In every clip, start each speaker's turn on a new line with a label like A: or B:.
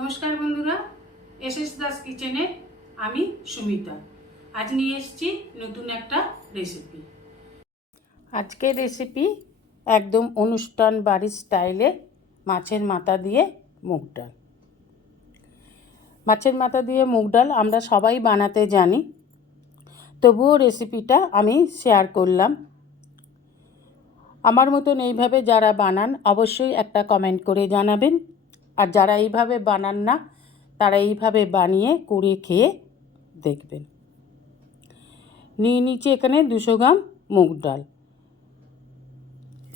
A: নমস্কার বন্ধুরা S S Das কিচেনে আমি সুমিতা। আজ নিয়ে এসেছি নতুন একটা রেসিপি আজকের রেসিপি একদম অনুষ্ঠান বাড়ির স্টাইলে মাছের মাথা দিয়ে মুগ ডাল। মাছের মাথা দিয়ে মুগ ডাল আমরা সবাই বানাতে জানি, তবুও রেসিপিটা আমি শেয়ার করলাম। আমার মতন এইভাবে যারা বানান, অবশ্যই একটা কমেন্ট করে জানাবেন। আর যারা এইভাবে বানান না, তারা এইভাবে বানিয়ে করে খেয়ে দেখবেন। নিয়ে নিচ্ছি এখানে দুশো গ্রাম মুগ ডাল।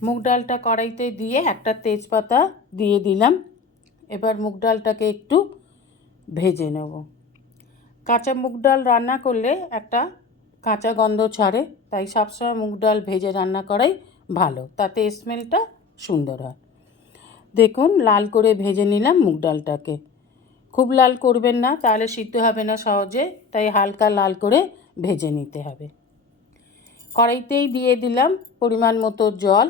A: মুগ ডালটা কড়াইতে দিয়ে একটা তেজপাতা দিয়ে দিলাম। এবার মুগ ডালটাকে একটু ভেজে নেব। কাঁচা মুগ ডাল রান্না করলে একটা কাঁচা গন্ধ ছাড়ে, তাই সবসময় মুগ ডাল ভেজে রান্না করাই ভালো। তাতে স্মেলটা সুন্দর হয়। দেখুন, লাল করে ভেজে নিলাম মুগ ডালটাকে। খুব লাল করবেন না, তাহলে সিদ্ধ হবে না সহজে, তাই হালকা লাল করে ভেজে নিতে হবে। কড়াইতেই দিয়ে দিলাম পরিমাণ মতো জল।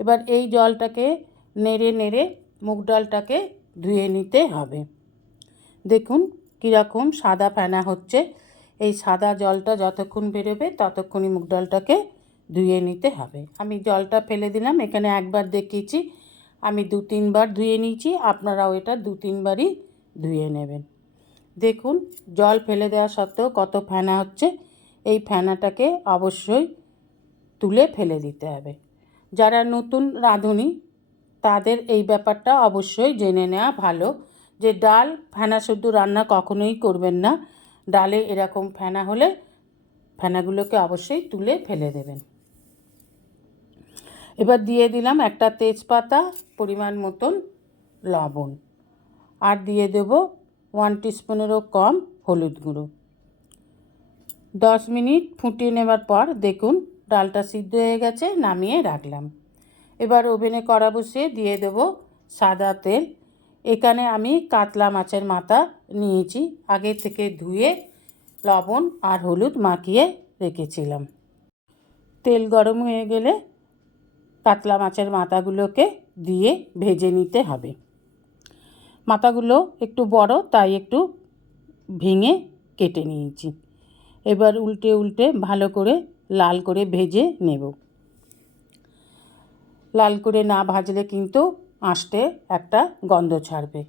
A: এবার এই জলটাকে নেড়ে নেড়ে মুগ ডালটাকে ধুয়ে নিতে হবে। দেখুন কীরকম সাদা ফেনা হচ্ছে। এই সাদা জলটা যতক্ষণ বেরোবে, ততক্ষণই মুগ ডালটাকে ধুয়ে নিতে হবে। আমি জলটা ফেলে দিলাম, এখানে একবার দেখিয়েছি। আমি দু তিনবার ধুয়ে নিয়েছি, আপনারাও এটা দু তিনবারই ধুয়ে নেবেন। দেখুন, জল ফেলে দেওয়া সত্ত্বেও কত ফেনা হচ্ছে, এই ফেনাটাকে অবশ্যই তুলে ফেলে দিতে হবে। যারা নতুন রাঁধুনি, তাদের এই ব্যাপারটা অবশ্যই জেনে নেওয়া ভালো যে ডাল, ফেনা শুদ্ধ রান্না কখনোই করবেন না। ডালে এরকম ফেনা হলে ফেনাগুলোকে অবশ্যই তুলে ফেলে দেবেন। এবার দিয়ে দিলাম একটা তেজপাতা পরিমাণ মতন লবণ। আর দিয়ে দেব ওয়ান টিস্পুনেরও কম হলুদ গুঁড়ো। দশ মিনিট ফুটিয়ে নেবার পর দেখুন ডালটা সিদ্ধ হয়ে গেছে, নামিয়ে রাখলাম। এবার ওভেনে কড়া বসিয়ে দিয়ে দেব সাদা তেল। এখানে আমি কাতলা মাছের মাথা নিয়েছি, আগে থেকে ধুয়ে লবণ আর হলুদ মাখিয়ে রেখেছিলাম। তেল গরম হয়ে গেলে কাতলা মাছের মাথাগুলোকে দিয়ে ভেজে নিতে হবে। মাথাগুলো একটু বড়, তাই একটু ভেঙে কেটে নিয়েছি। এবার উল্টে উল্টে ভালো করে লাল করে ভেজে নেব। লাল করে না ভাজলে কিন্তু আঁশটে একটা গন্ধ ছাড়বে।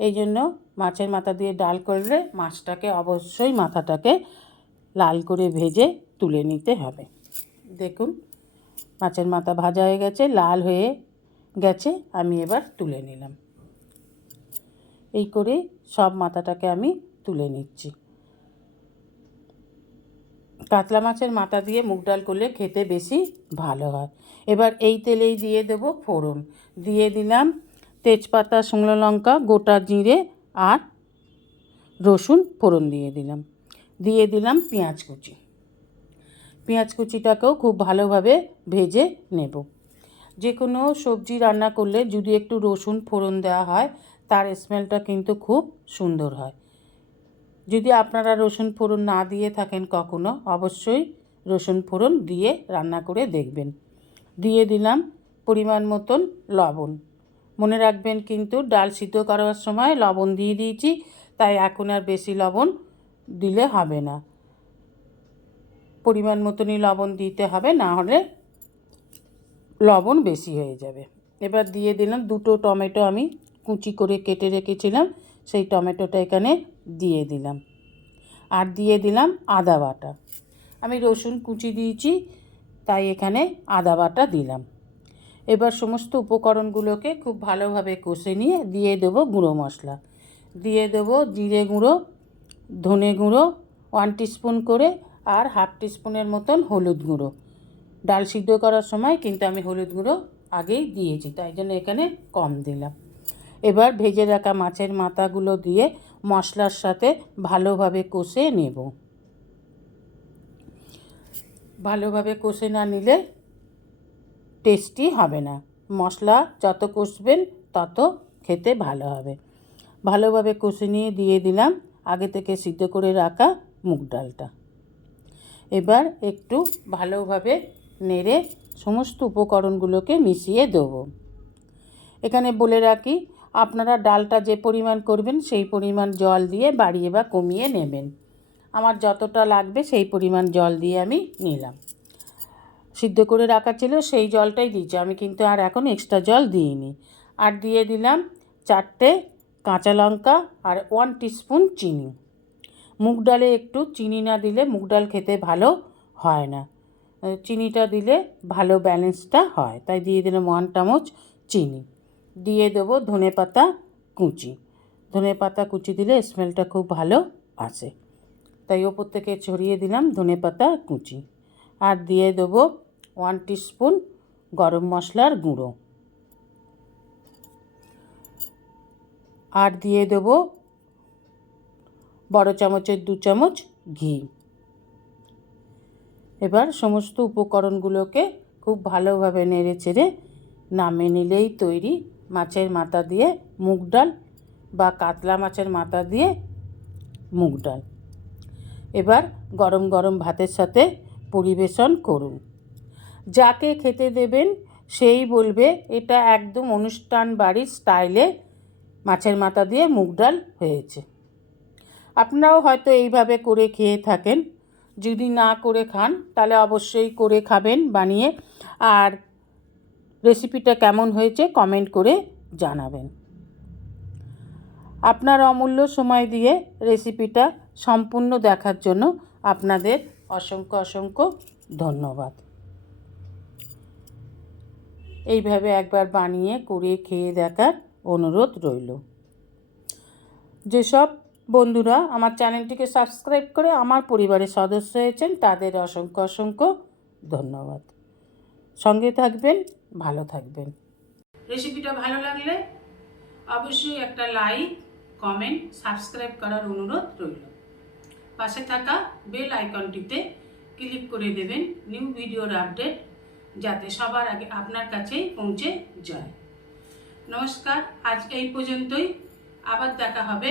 A: এই জন্য মাছের মাথা দিয়ে ডাল করলে মাছটাকে অবশ্যই মাথাটাকে লাল করে ভেজে তুলে নিতে হবে। দেখুন মাছের মাথা ভাজা হয়ে গেছে, লাল হয়ে গেছে, আমি এবার তুলে নিলাম। এই করে সব মাথাটাকে আমি তুলে নিচ্ছি। কাতলা মাছের মাথা দিয়ে মুগ ডাল করলে খেতে বেশি ভালো হয়। এবার এই তেলেই দিয়ে দেব ফোড়ন। দিয়ে দিলাম তেজপাতা, শুকনো লঙ্কা, গোটা জিরে আর রসুন ফোড়ন দিয়ে দিলাম। দিয়ে দিলাম পেঁয়াজ কুচি। পেঁয়াজ কুচিটাকেও খুব ভালোভাবে ভেজে নেব। যে কোনো সবজি রান্না করলে যদি একটু রসুন ফোড়ন দেওয়া হয়, তার স্মেলটা কিন্তু খুব সুন্দর হয়। যদি আপনারা রসুন ফোড়ন না দিয়ে থাকেন কখনো, অবশ্যই রসুন ফোড়ন দিয়ে রান্না করে দেখবেন। দিয়ে দিলাম পরিমাণ মতন লবণ। মনে রাখবেন কিন্তু ডাল সিদ্ধ করার সময় লবণ দিয়ে দিয়েছি, তাই এখন আর বেশি লবণ দিলে হবে না। পরিমাণ মতনই লবণ দিতে হবে, না হলে লবণ বেশি হয়ে যাবে। এবার দিয়ে দিলাম দুটো টমেটো আমি কুচি করে কেটে রেখেছিলাম, সেই টমেটোটা এখানে দিয়ে দিলাম। আর দিয়ে দিলাম আদা বাটা। আমি রসুন কুচি দিয়েছি, তাই এখানে আদা বাটা দিলাম। এবার সমস্ত উপকরণগুলোকে খুব ভালোভাবে কষে নিয়ে দিয়ে দেবো গুঁড়ো মশলা। দিয়ে দেবো জিরে গুঁড়ো, ধনে গুঁড়ো ওয়ান টিস্পুন করে আর হাফ টিস্পুনের মতন হলুদ গুঁড়ো। ডাল সিদ্ধ করার সময় কিন্তু আমি হলুদ গুঁড়ো আগেই দিয়েছি, তাই জন্য এখানে কম দিলাম। এবার ভেজে রাখা মাছের মাথাগুলো দিয়ে মশলার সাথে ভালোভাবে কষে নেব। ভালোভাবে কষে না নিলে টেস্টি হবে না। মশলা যত কষবেন তত খেতে ভালো হবে। ভালোভাবে কষে নিয়ে দিয়ে দিলাম আগে থেকে সিদ্ধ করে রাখা মুগ ডালটা। এবার একটু ভালোভাবে নেড়ে সমস্ত উপকরণগুলোকে মিশিয়ে দেবো। এখানে বলে রাখি, আপনারা ডালটা যে পরিমাণ করবেন সেই পরিমাণ জল দিয়ে বাড়িয়ে বা কমিয়ে নেবেন। আমার যতটা লাগবে সেই পরিমাণ জল দিয়ে আমি নিলাম। সিদ্ধ করে রাখা ছিল সেই জলটাই দিয়েছি। আমি কিন্তু আর এখন এক্সট্রা জল দিইনি। আর দিয়ে দিলাম চারটে কাঁচা লঙ্কা আর ওয়ান টিস্পুন চিনি। মুগ ডালে একটু চিনি না দিলে মুগ ডাল খেতে ভালো হয় না। চিনিটা দিলে ভালো ব্যালেন্সটা হয়। তাই দিয়ে দিলাম ওয়ান চামচ চিনি। দিয়ে দেবো ধনে পাতা কুচি। ধনে পাতা কুচি দিলে স্মেলটা খুব ভালো আসে। তাই ওপর থেকে ছড়িয়ে দিলাম ধনে পাতা কুচি। আর দিয়ে দেবো ওয়ান টিস্পুন গরম মশলার গুঁড়ো। আর দিয়ে দেবো বড় চামচের দু চামচ ঘি। এবার সমস্ত উপকরণগুলোকে খুব ভালোভাবে নেড়ে চেড়ে নামে নিলেই তৈরি মাছের মাথা দিয়ে মুগ ডাল বা কাতলা মাছের মাথা দিয়ে মুগ ডাল। এবার গরম গরম ভাতের সাথে পরিবেশন করুন। যাকে খেতে দেবেন সেই বলবে, এটা একদম অনুষ্ঠান বাড়ির স্টাইলে মাছের মাথা দিয়ে মুগ ডাল হয়েছে। আপনারাও হয়তো এইভাবে করে খেয়ে থাকেন। যদি না করে খান, তাহলে অবশ্যই করে খাবেন বানিয়ে। আর রেসিপিটা কেমন হয়েছে কমেন্ট করে জানাবেন। আপনার অমূল্য সময় দিয়ে রেসিপিটা সম্পূর্ণ দেখার জন্য আপনাদের অসংখ্য অসংখ্য ধন্যবাদ। এইভাবে একবার বানিয়ে, করে খেয়ে দেখার অনুরোধ রইল। যেসব বন্ধুরা, আমার চ্যানেলটিকে সাবস্ক্রাইব করে আমার পরিবারের সদস্য হয়েছেন তাদের অসংখ্য অসংখ্য ধন্যবাদ। সঙ্গে থাকবেন, ভালো থাকবেন। রেসিপিটা ভালো লাগলে অবশ্যই একটা লাইক, কমেন্ট, সাবস্ক্রাইব করার অনুরোধ রইল। পাশে থাকা বেল আইকনটিতে ক্লিক করে দেবেন নিউ ভিডিওর আপডেট, যাতে সবার আগে আপনার কাছেই পৌঁছে যায়। নমস্কার, আজ এই পর্যন্তই। আবার দেখা হবে